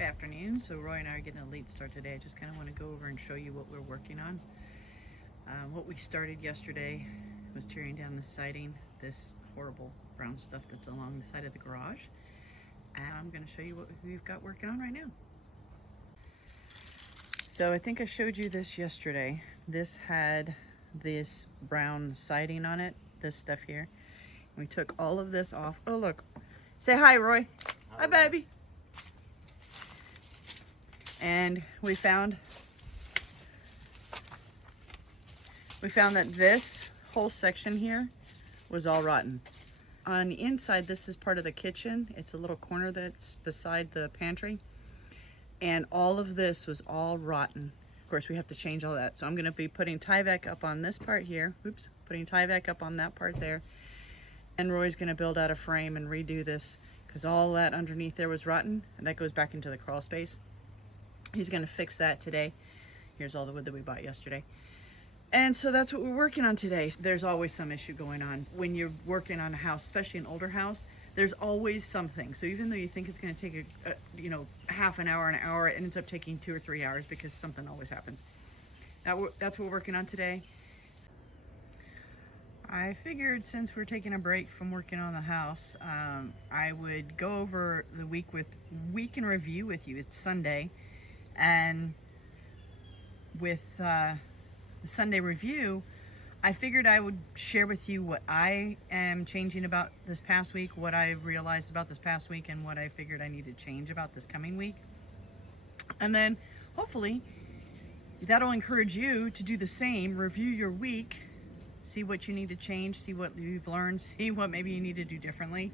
Good afternoon. So Roy and I are getting a late start today. I just kind of want to go over and show you what we're working on. What we started yesterday was tearing down the siding, this horrible brown stuff that's along the side of the garage. And I'm going to show you what we've got working on right now. So I think I showed you this yesterday. This had this brown siding on it, this stuff here. We took all of this off. Oh, look. Say hi, Roy. Hi, baby. And we found that this whole section here was all rotten. On the inside, this is part of the kitchen. It's a little corner that's beside the pantry. And all of this was all rotten. Of course, we have to change all that. So I'm gonna be putting Tyvek up on this part here. Oops, putting Tyvek up on that part there. And Roy's gonna build out a frame and redo this because all that underneath there was rotten, and that goes back into the crawl space. He's gonna fix that today. Here's all the wood that we bought yesterday. And so that's what we're working on today. There's always some issue going on. When you're working on a house, especially an older house, there's always something. So even though you think it's gonna take half an hour, it ends up taking 2 or 3 hours because something always happens. That's what we're working on today. I figured since we're taking a break from working on the house, I would go over the week in review with you. It's Sunday. And with the Sunday review, I figured I would share with you what I am changing about this past week, what I realized about this past week, and what I figured I need to change about this coming week. And then hopefully that'll encourage you to do the same, review your week, see what you need to change, see what you've learned, see what maybe you need to do differently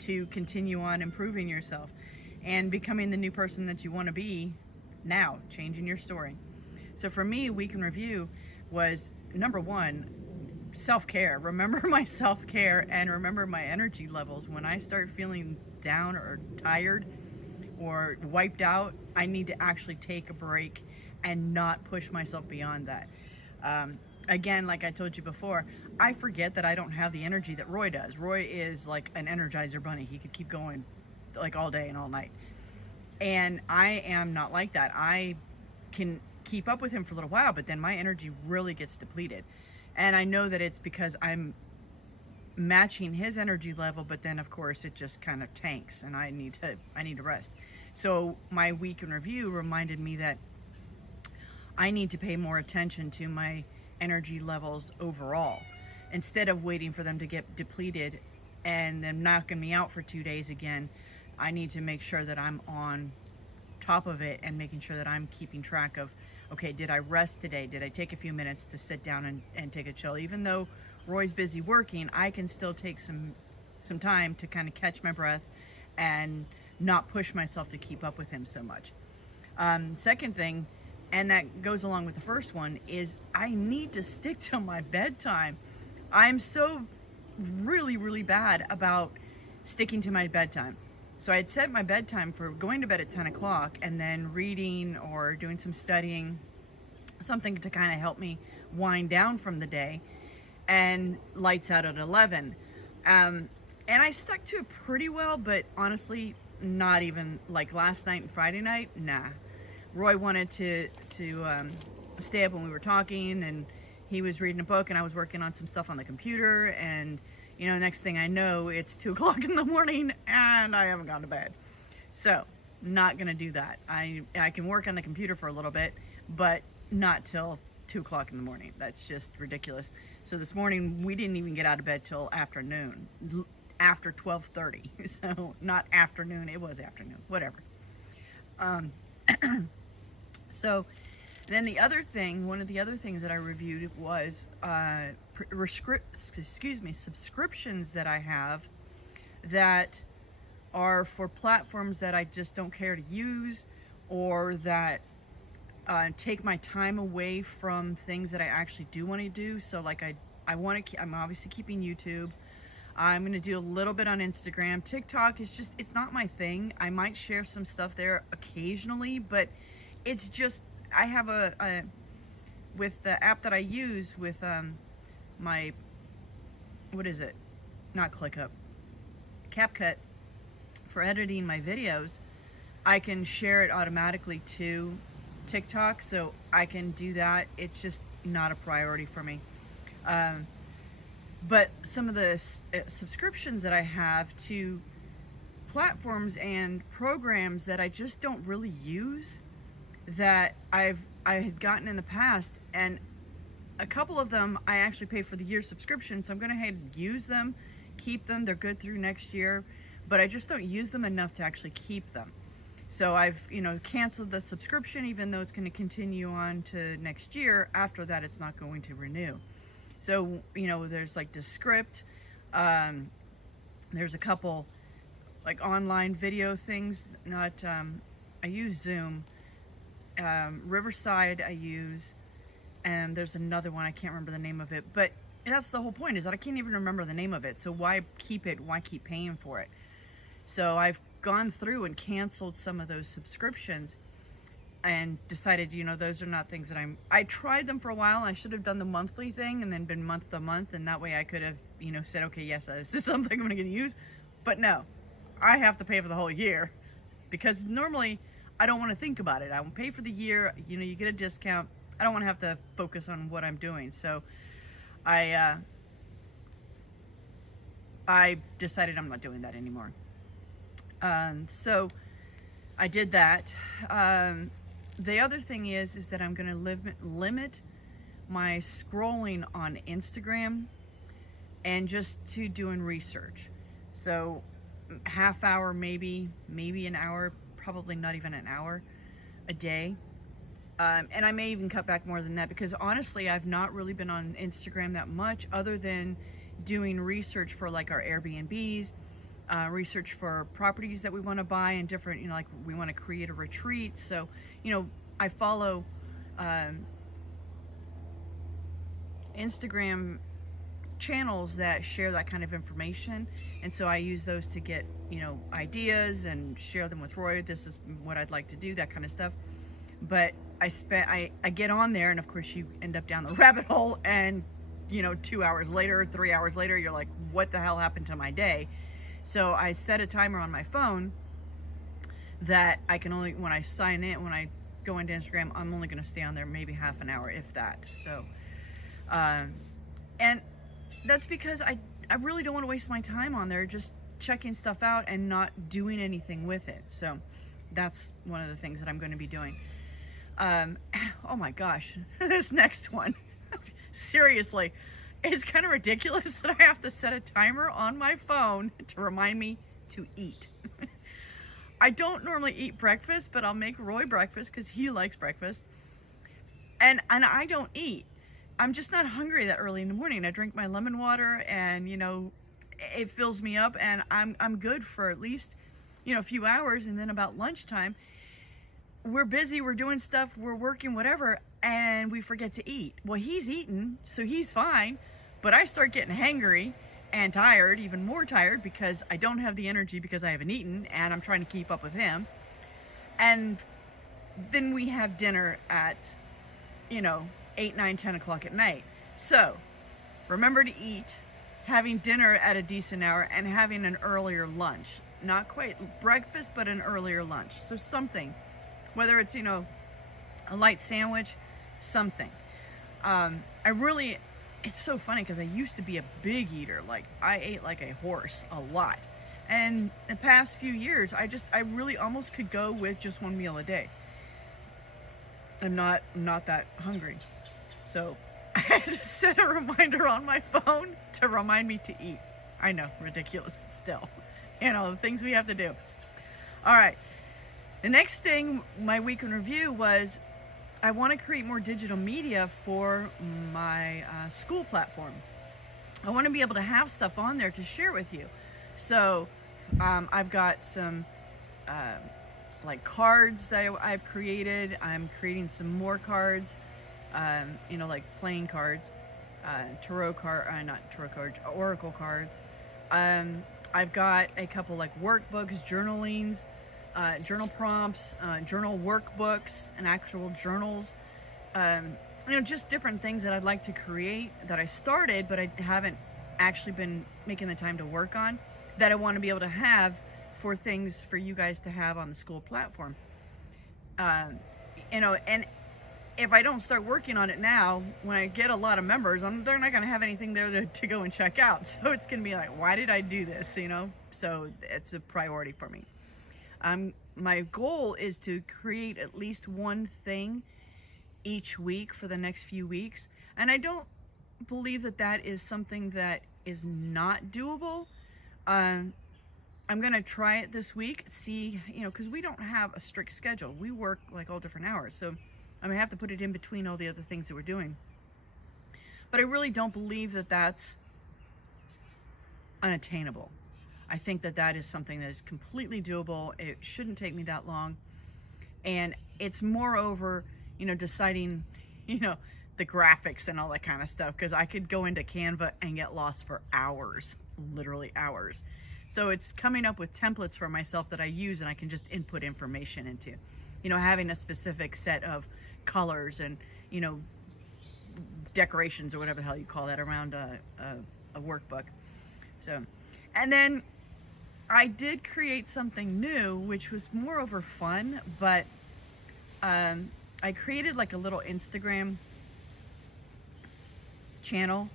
to continue on improving yourself and becoming the new person that you want to be now, changing your story. So for me, week in review was number one, self-care. Remember my self-care and remember my energy levels. When I start feeling down or tired or wiped out, I need to actually take a break and not push myself beyond that. Again, like I told you before, I forget that I don't have the energy that Roy does. Roy is like an Energizer bunny. He could keep going like all day and all night. And I am not like that. I can keep up with him for a little while, but then my energy really gets depleted. And I know that it's because I'm matching his energy level, but then of course it just kind of tanks and I need to rest. So my week in review reminded me that I need to pay more attention to my energy levels overall. Instead of waiting for them to get depleted and then knocking me out for 2 days again, I need to make sure that I'm on top of it and making sure that I'm keeping track of, okay, did I rest today? Did I take a few minutes to sit down and take a chill? Even though Roy's busy working, I can still take some time to kind of catch my breath and not push myself to keep up with him so much. Second thing, and that goes along with the first one, is I need to stick to my bedtime. I'm so really bad about sticking to my bedtime. So I had set my bedtime for going to bed at 10 o'clock and then reading or doing some studying, something to kind of help me wind down from the day, and lights out at 11. And I stuck to it pretty well, but honestly, not even like last night and Friday night, nah. Roy wanted to stay up when we were talking, and he was reading a book and I was working on some stuff on the computer, and next thing I know, it's 2 o'clock in the morning and I haven't gone to bed. So, not gonna do that. I can work on the computer for a little bit, but not till 2 o'clock in the morning. That's just ridiculous. So this morning, we didn't even get out of bed till afternoon, after 12:30. So, not afternoon, it was afternoon, whatever. So, then the other thing, one of the other things that I reviewed was subscriptions that I have that are for platforms that I just don't care to use, or that take my time away from things that I actually do want to do. So like I'm obviously keeping YouTube. I'm going to do a little bit on Instagram. TikTok is just, it's not my thing. I might share some stuff there occasionally, but it's just, I have with the app that I use with my, what is it? Not ClickUp, CapCut, for editing my videos. I can share it automatically to TikTok, so I can do that. It's just not a priority for me. But some of the subscriptions that I have to platforms and programs that I just don't really use, that I had gotten in the past, and a couple of them I actually pay for the year subscription, so I'm going to ahead and use them, keep them. They're good through next year, but I just don't use them enough to actually keep them. So I've, canceled the subscription, even though it's going to continue on to next year. After that, it's not going to renew. So, there's like Descript. There's a couple like online video things. I use Zoom. Riverside I use. And there's another one, I can't remember the name of it. But that's the whole point, is that I can't even remember the name of it. So why keep it? Why keep paying for it? So I've gone through and canceled some of those subscriptions and decided, those are not things that I tried them for a while. I should have done the monthly thing and then been month to month, and that way I could have, said, okay, yes, this is something I'm going to use. But no, I have to pay for the whole year, because normally I don't want to think about it. I will pay for the year, you get a discount. I don't want to have to focus on what I'm doing. So I decided I'm not doing that anymore. So I did that. The other thing is that I'm going to limit my scrolling on Instagram and just to doing research. So half hour, maybe an hour, probably not even an hour a day. And I may even cut back more than that, because honestly, I've not really been on Instagram that much, other than doing research for like our Airbnbs, research for properties that we want to buy, and different, like we want to create a retreat. So, I follow Instagram channels that share that kind of information, and so I use those to get, ideas and share them with Roy. This is what I'd like to do, that kind of stuff. But I get on there, and of course you end up down the rabbit hole, and 2 hours later, 3 hours later, you're like, what the hell happened to my day? So I set a timer on my phone that I can only, when I sign in, when I go into Instagram, I'm only going to stay on there maybe half an hour, if that. So, and that's because I really don't want to waste my time on there just checking stuff out and not doing anything with it. So that's one of the things that I'm going to be doing. Oh my gosh, this next one, seriously, it's kind of ridiculous that I have to set a timer on my phone to remind me to eat. I don't normally eat breakfast, but I'll make Roy breakfast because he likes breakfast. And I don't eat. I'm just not hungry that early in the morning. I drink my lemon water, and it fills me up, and I'm good for at least a few hours. And then about lunchtime, we're busy, we're doing stuff, we're working, whatever, and we forget to eat. Well, he's eating, so he's fine, but I start getting hangry and tired, even more tired, because I don't have the energy because I haven't eaten, and I'm trying to keep up with him. And then we have dinner at 8, 9, 10 o'clock at night. So remember to eat, having dinner at a decent hour, and having an earlier lunch. Not quite breakfast, but an earlier lunch. So something, whether it's a light sandwich, something. It's so funny, because I used to be a big eater. Like, I ate like a horse a lot, and the past few years I really almost could go with just one meal a day. I'm not that hungry, so I had to set a reminder on my phone to remind me to eat. I know, ridiculous still, the things we have to do. All right, the next thing, my week in review, was I want to create more digital media for my school platform. I want to be able to have stuff on there to share with you. So I've got some like cards that I've created. I'm creating some more cards, like playing cards, oracle cards. I've got a couple like workbooks, journalings, journal prompts, journal workbooks, and actual journals. Just different things that I'd like to create that I started, but I haven't actually been making the time to work on, that I want to be able to have for things for you guys to have on the school platform. Um, and if I don't start working on it now, when I get a lot of members, they're not going to have anything there to go and check out. So it's going to be like, why did I do this? So it's a priority for me. My goal is to create at least one thing each week for the next few weeks. And I don't believe that is something that is not doable. I'm going to try it this week, see, because we don't have a strict schedule. We work like all different hours. So I'm going to have to put it in between all the other things that we're doing. But I really don't believe that's unattainable. I think that is something that is completely doable. It shouldn't take me that long. And it's moreover, deciding, the graphics and all that kind of stuff, because I could go into Canva and get lost for hours, literally hours. So it's coming up with templates for myself that I use and I can just input information into, having a specific set of colors and, decorations or whatever the hell you call that around a workbook. So, and then I did create something new, which was moreover fun, but I created like a little Instagram channel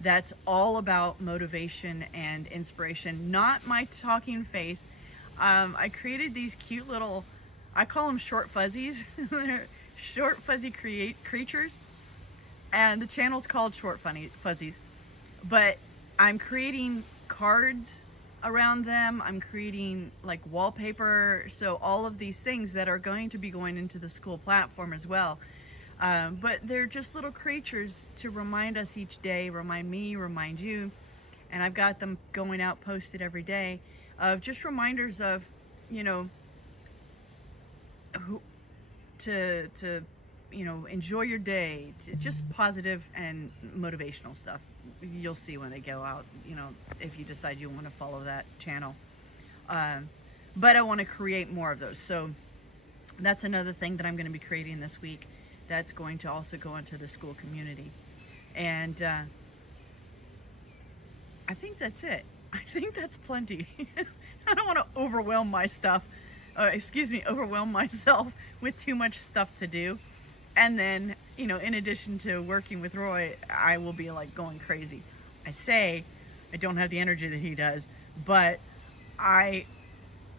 that's all about motivation and inspiration, not my talking face. I created these cute little, I call them short fuzzies. They're short fuzzy creatures, and the channel's called Short Fuzzies. But I'm creating cards around them. I'm creating like wallpaper. So all of these things that are going to be going into the school platform as well. But they're just little creatures to remind us each day, remind me, remind you. And I've got them going out posted every day of just reminders of, to enjoy your day, just positive and motivational stuff. You'll see when they go out, if you decide you want to follow that channel. But I want to create more of those. So that's another thing that I'm going to be creating this week. That's going to also go into the school community. And I think that's it. I think that's plenty. I don't want to overwhelm overwhelm myself with too much stuff to do. And then, in addition to working with Roy, I will be like going crazy. I say I don't have the energy that he does, but I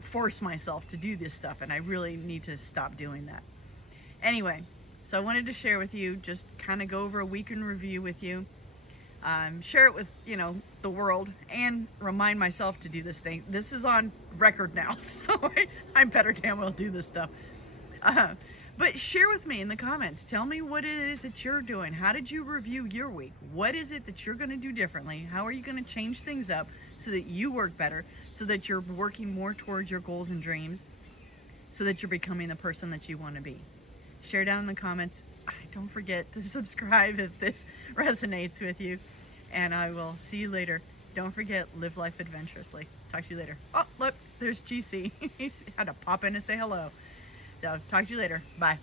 force myself to do this stuff, and I really need to stop doing that. Anyway, so I wanted to share with you, just kind of go over a week in review with you, share it with, the world, and remind myself to do this thing. This is on record now, so I better damn well do this stuff. But share with me in the comments. Tell me what it is that you're doing. How did you review your week? What is it that you're going to do differently? How are you going to change things up so that you work better, so that you're working more towards your goals and dreams, so that you're becoming the person that you want to be? Share down in the comments. Don't forget to subscribe if this resonates with you. And I will see you later. Don't forget, live life adventurously. Talk to you later. Oh, look, there's GC. He's had to pop in and say hello. So talk to you later. Bye.